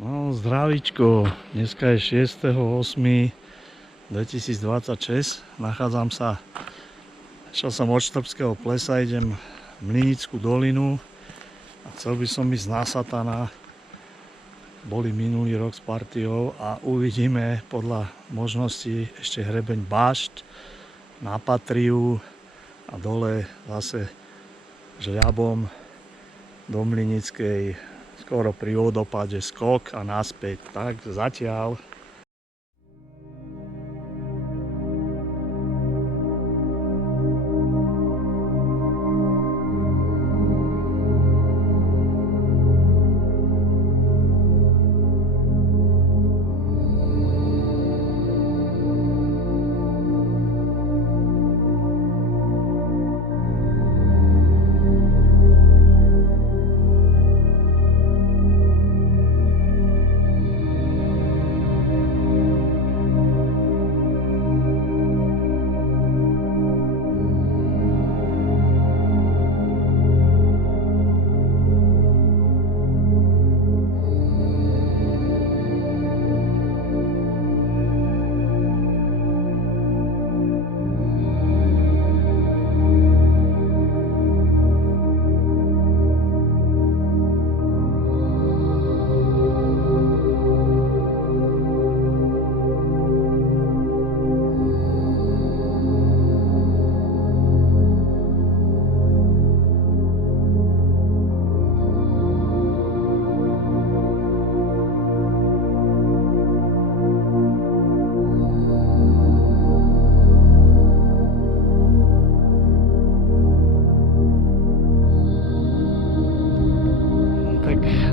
No, zdravíčko, dneska je 6.8.2026, nachádzam sa, šiel som od Štrbského plesa, idem Mlynickú dolinu a chcel by som ísť na Satana. Boli minulý rok s partiou a uvidíme podľa možností ešte hrebeň Bašť na Patriu a dole zase žľabom do Mlynickej, skoro pri vodopáde skok a naspäť. Tak zatiaľ.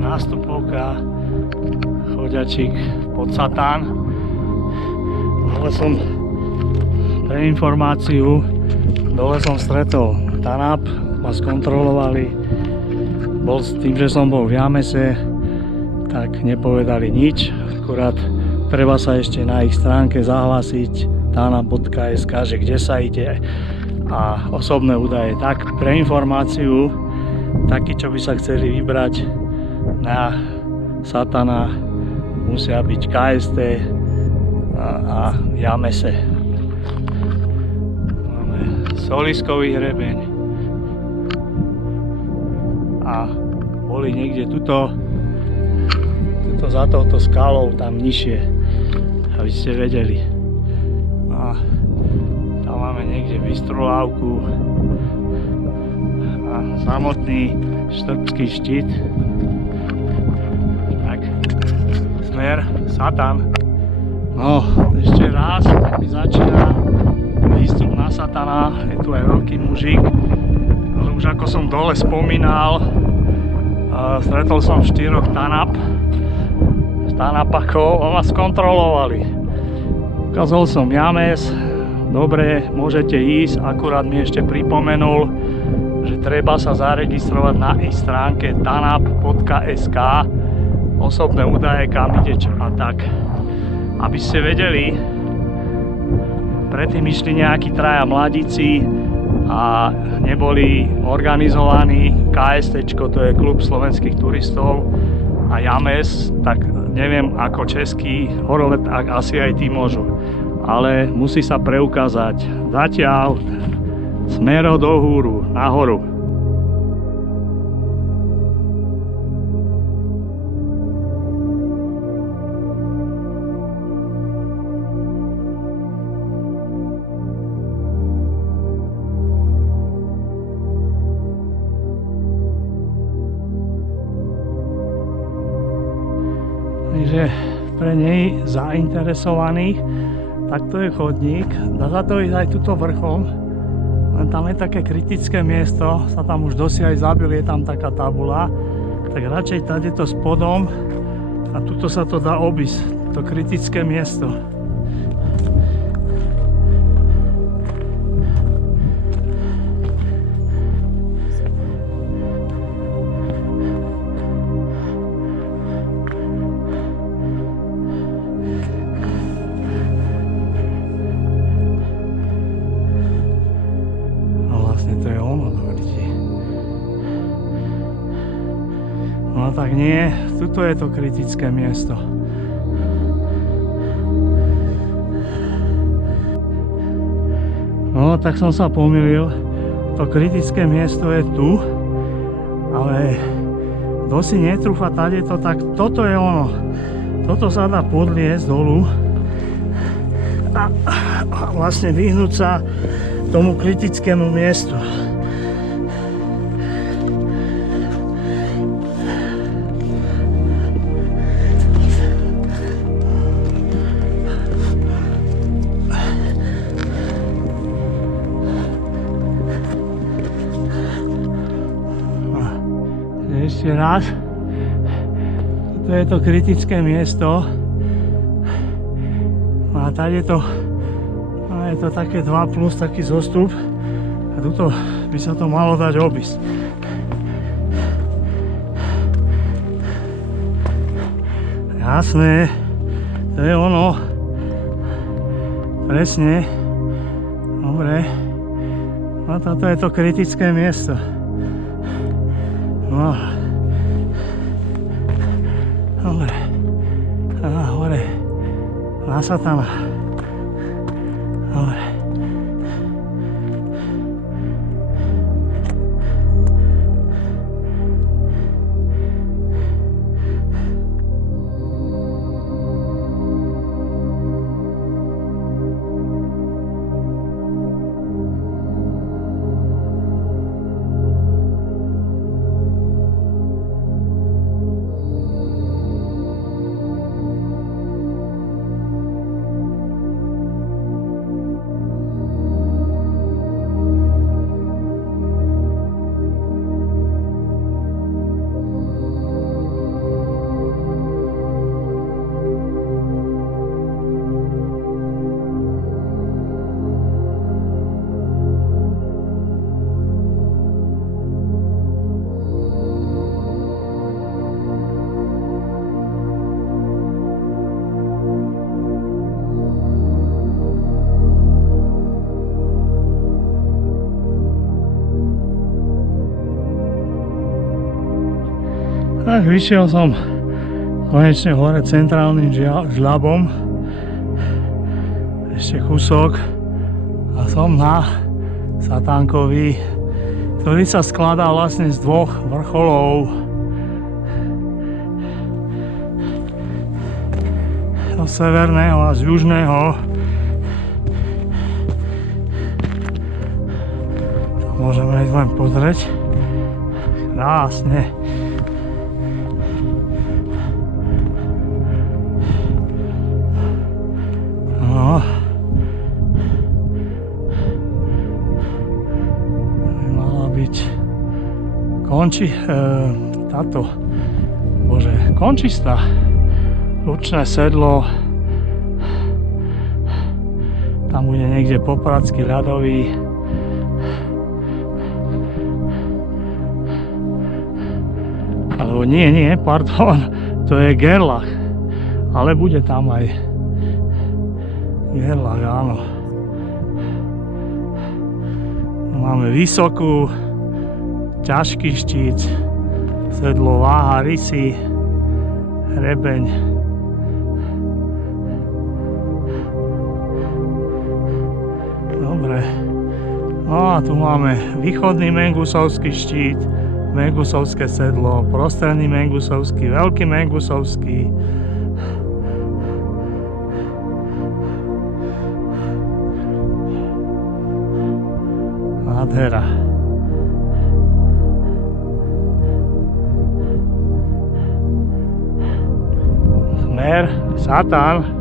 Nástupovka, chodiačik pod Satán. Dole som, pre informáciu, dole som stretol TANAP, ma skontrolovali. Bol s tým, že som bol v Jamese, tak nepovedali nič, akurát treba sa ešte na ich stránke zahlásiť tanap.sk, že kde sa ide a osobné údaje. Tak pre informáciu, takí, čo by sa chceli vybrať na Satana, musia byť KST a Jamese. Máme soliskový hrebeň a boli niekde tuto za touto skalou, tam nižšie, aby ste vedeli. A tam máme niekde bystrú lávku a samotný Štrbský štít. Smer Satan. No, ešte raz mi začína výstup na Satana. Je tu aj veľký mužík. Už ako som dole spomínal, stretol som 4 tanapakov a ma skontrolovali. Ukázal som James, dobre, môžete ísť, akurát mi ešte pripomenul, že treba sa zaregistrovať na ich stránke tanap.sk, osobné údaje, kam ide a tak. Aby ste vedeli, predtým išli nejakí traja mladíci a neboli organizovaní. KSTčko, to je klub slovenských turistov, a James, tak neviem ako český horolet, asi aj tí môžu. Ale musí sa preukázať. Zatiaľ smero do húru, nahoru. Takže pre nej zainteresovaných, tak to je chodník, dá sa to ísť aj tuto vrchom, len tam je také kritické miesto, sa tam už dosi aj zabil, je tam taká tabula, tak radšej tady to spodom a tuto sa to dá obísť, to kritické miesto. No tak nie, tuto je to kritické miesto. No tak som sa pomýlil, to kritické miesto je tu, ale kto si netrúfa tadeto, tak toto je ono. Toto sa dá podliesť dolu a vlastne vyhnúť sa tomu kritickému miestu. Ešte raz. Toto je to kritické miesto. A tady je to také 2 plus taký zostup. A tuto by sa to malo dať obísť. Jasné. To je ono. Presne. Dobre. No toto je to kritické miesto. No. Dobre. A hore. Na satana. Dobre. Tak vyšiel som konečne hore centrálnym žľabom, ešte kúsok a som na Satánkovi, ktorý sa skladá vlastne z 2 vrcholov. Z severného a z južného. To môžeme ísť len pozrieť. Krásne. No. Mala byť končista. Lučné sedlo. Tam bude niekde Popradsky ľadový. Alebo nie, pardon. To je Gerlach. Ale bude tam aj Gerlach, áno. Máme Vysokú, ťažký štít, sedlo váha, rysy, hrebeň. Dobre. No a tu máme východný Mengusovský štít, Mengusovské sedlo, prostredný Mengusovský, veľký Mengusovský. Nádhera. Smer, Satán.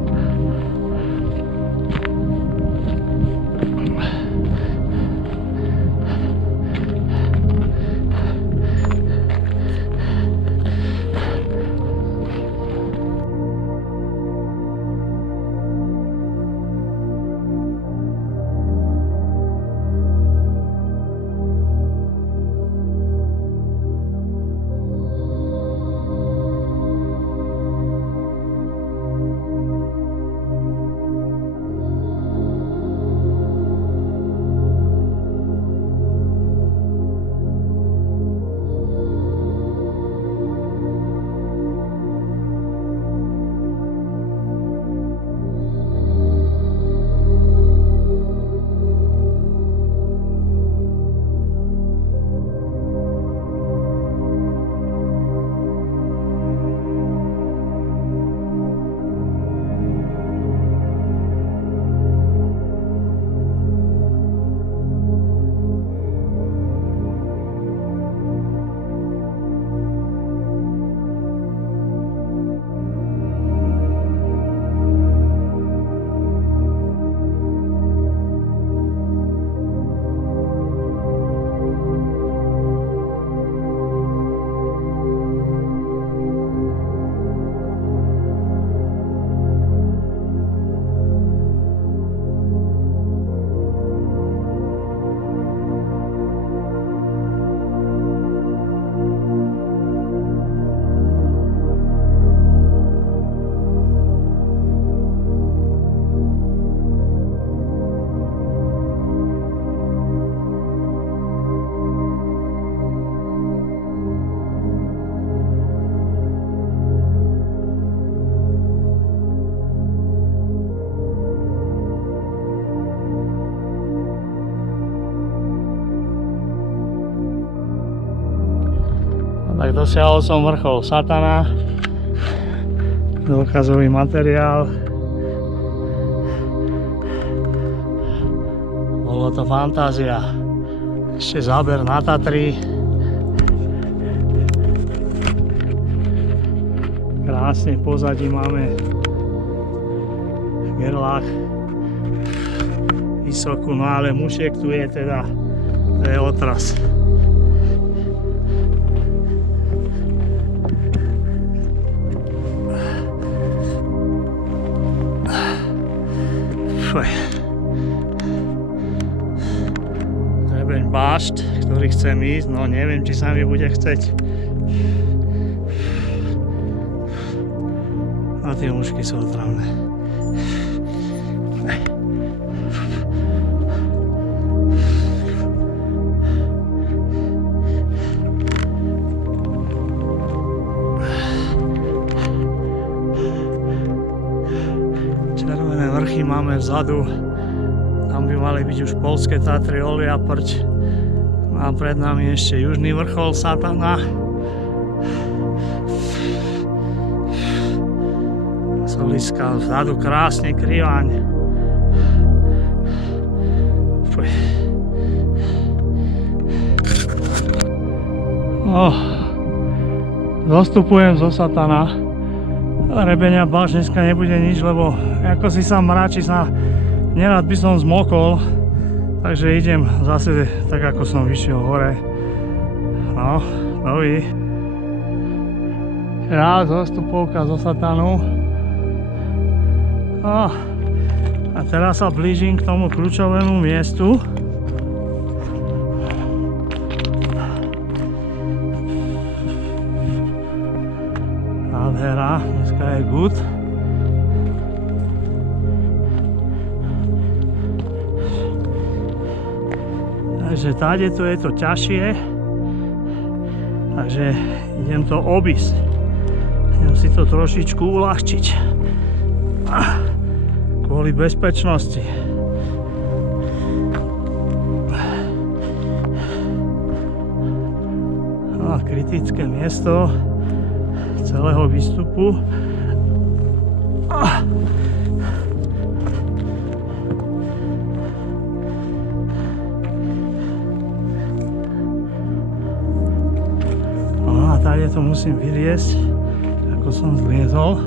Tak dosiahol som vrchol Satana, dôkazový materiál. Bolo to fantázia. Ešte záber na Tatry. Krásne v pozadí máme Gerlach. Vysokú, no ale Mušiek tu je teda, to je otras. Trebeň Bášt, ktorý chcem ísť, no neviem, či sa mi bude chceť. A tie mušky sú otravné. Červené vrchy máme vzadu. Tam by mali byť už poľské Tatry, Oliaprť. A pred nami ešte južný vrchol Satana. Soliska, vzadu krásne Krivaň. Zostupujem zo Satana. Rebenia Bášt dneska nebude nič, lebo ako si sa mračí sa, nerad by som zmokol, takže idem zase tak, ako som vyšiel hore. No, dovi. Raz zostupovka zo Satanu. A teraz sa blížim k tomu kľúčovému miestu. Nádhera, dneska je good. Takže táde to je to ťažšie, takže idem to obísť. Idem si to trošičku uľahčiť. Kvôli bezpečnosti. A kritické miesto celého výstupu. No a tady to musím vyliesť, ako som zliezol.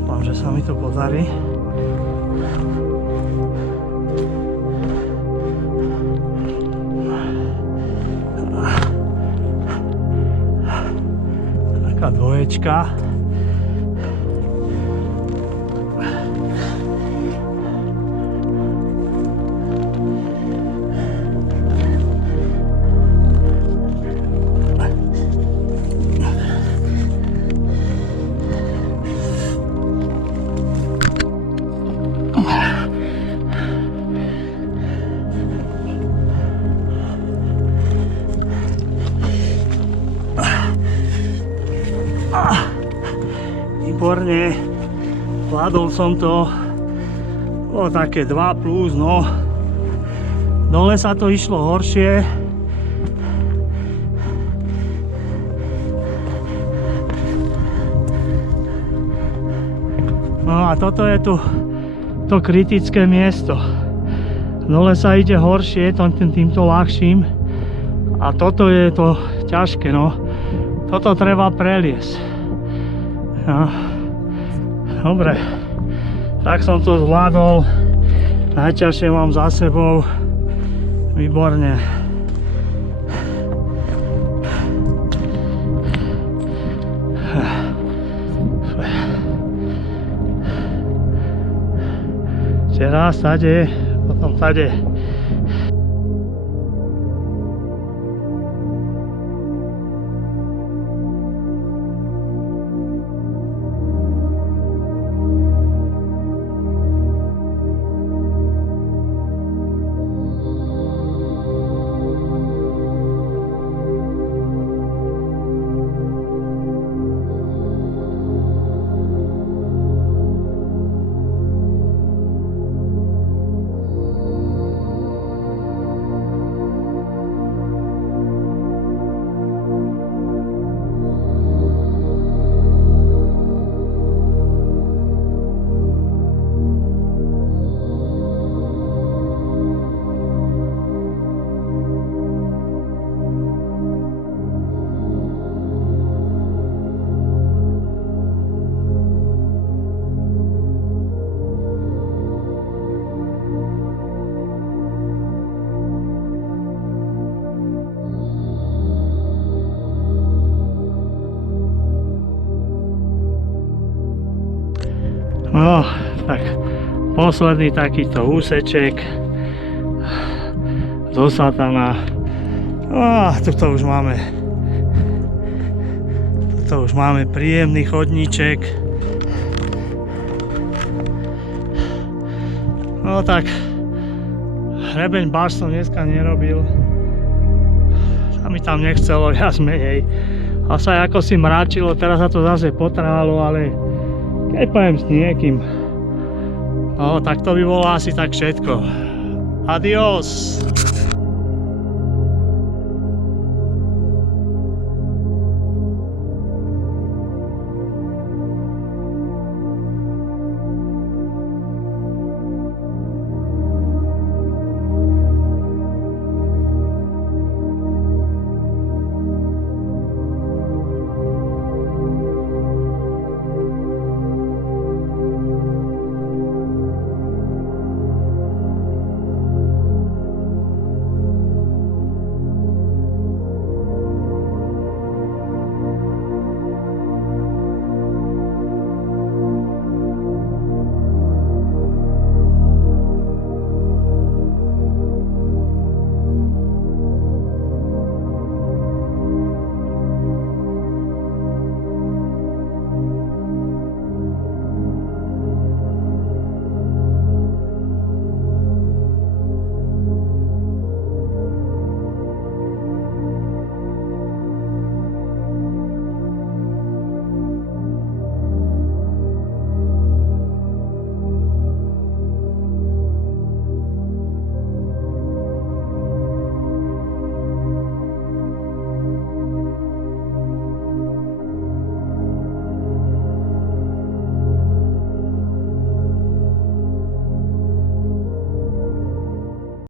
Dúfam, že sa mi to podarí. Taká dvoječka. Výborne, zvládol som to, bolo také 2+, no dole sa to išlo horšie. No a toto je tu to kritické miesto, dole sa ide horšie, týmto ľahším a toto je to ťažké, no toto treba preliesť. No, dobre, tak som to zvládol, najťažšie mám za sebou, výborne. Ešte raz tade, potom tade. posledný takýto úseček zo Satana. Tuto už máme príjemný chodníček. No tak hrebeň Báš som dneska nerobil, sa mi tam nechcelo viac menej a sa ako si mráčilo, teraz sa to zase potrhalo, ale keď pojem s niekým, no tak to by bolo asi tak všetko. Adios.